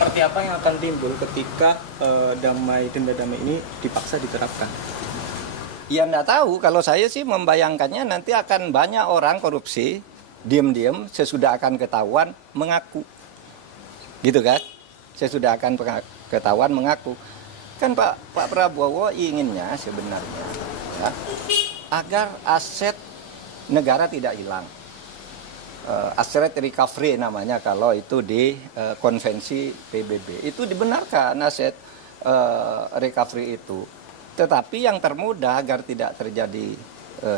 seperti apa yang akan timbul ketika denda damai ini dipaksa diterapkan? Ya enggak tahu, kalau saya sih membayangkannya nanti akan banyak orang korupsi, diam-diam sesudah akan ketahuan mengaku. Gitu kan? Sesudah akan ketahuan mengaku. Kan Pak Prabowo inginnya sebenarnya ya, agar aset negara tidak hilang. Aset recovery namanya kalau itu di konvensi PBB. Itu dibenarkan aset recovery itu. Tetapi yang termudah agar tidak terjadi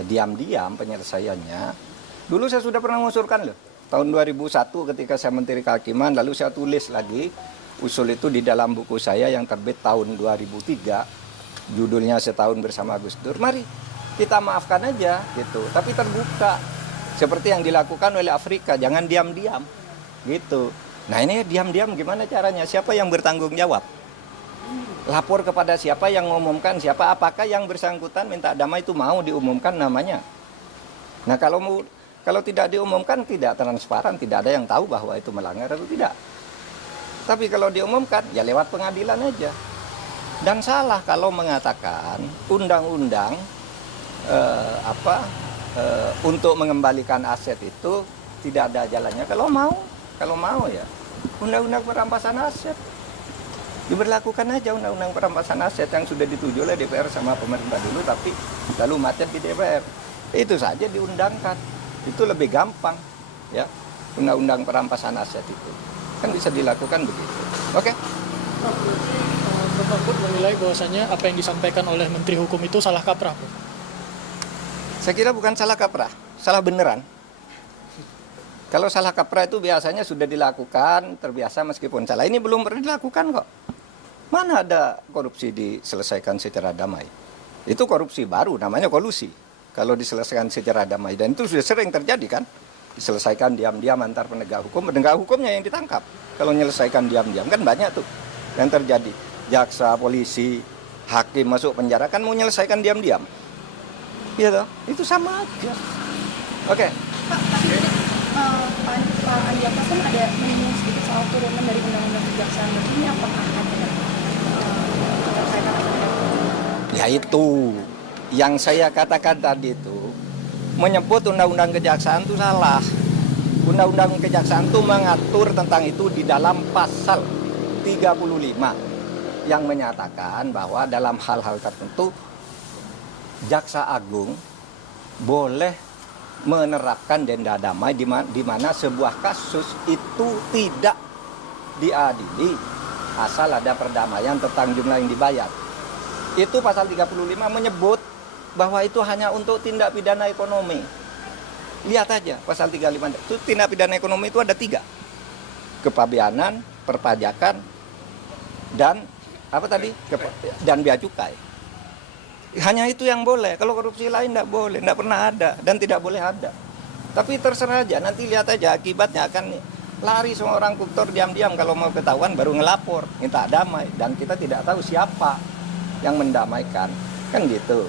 diam-diam penyelesaiannya. Dulu saya sudah pernah mengusulkan loh. Tahun 2001 ketika saya Menteri Kehakiman, lalu saya tulis lagi usul itu di dalam buku saya yang terbit tahun 2003. Judulnya Setahun Bersama Gus Dur. Mari kita maafkan aja gitu. Tapi terbuka. Seperti yang dilakukan oleh Afrika, jangan diam-diam gitu. Nah ini diam-diam gimana caranya? Siapa yang bertanggung jawab? Lapor kepada siapa yang mengumumkan, siapa, apakah yang bersangkutan minta damai itu mau diumumkan namanya? Nah kalau tidak diumumkan, tidak transparan, tidak ada yang tahu bahwa itu melanggar atau tidak. Tapi kalau diumumkan, ya lewat pengadilan aja. Dan salah kalau mengatakan undang-undang untuk mengembalikan aset itu tidak ada jalannya. Kalau mau ya undang-undang perampasan aset. Diberlakukan aja undang-undang perampasan aset yang sudah dituju oleh DPR sama pemerintah dulu, tapi lalu macet di DPR. Itu saja diundangkan. Itu lebih gampang, ya. Undang-undang perampasan aset itu kan bisa dilakukan begitu. Oke? Bapak Mahfud menilai bahwasanya apa yang disampaikan oleh Menteri Hukum itu salah kaprah, Pak. Saya kira bukan salah kaprah, salah beneran. Kalau salah kaprah itu biasanya sudah dilakukan, terbiasa meskipun salah. Ini belum pernah dilakukan kok. Mana ada korupsi diselesaikan secara damai? Itu korupsi baru, namanya kolusi. Kalau diselesaikan secara damai. Dan itu sudah sering terjadi kan? Diselesaikan diam-diam antar penegak hukumnya yang ditangkap. Kalau menyelesaikan diam-diam kan banyak tuh yang terjadi. Jaksa, polisi, hakim masuk penjara kan mau menyelesaikan diam-diam. Iya toh? Itu sama aja. Oke. Pak Andi Apa kan ada menyinggung sedikit soal turunan dari undang-undang kejaksaan. Ini apakah ada keterkaitan dengan itu? Ya itu yang saya katakan tadi itu menyebut undang-undang kejaksaan itu salah. Undang-undang kejaksaan itu mengatur tentang itu di dalam pasal 35 yang menyatakan bahwa dalam hal-hal tertentu Jaksa Agung boleh menerapkan denda damai di mana sebuah kasus itu tidak diadili asal ada perdamaian tentang jumlah yang dibayar. Itu pasal 35 menyebut bahwa itu hanya untuk tindak pidana ekonomi. Lihat aja pasal 35 itu tindak pidana ekonomi itu ada 3. Kepabeanan, perpajakan, dan apa tadi? Dan bea cukai. Hanya itu yang boleh. Kalau korupsi lain tidak boleh, tidak pernah ada dan tidak boleh ada. Tapi terserah aja, nanti lihat aja akibatnya akan lari semua orang koruptor diam-diam kalau mau ketahuan baru ngelapor, minta damai dan kita tidak tahu siapa yang mendamaikan. Kan gitu.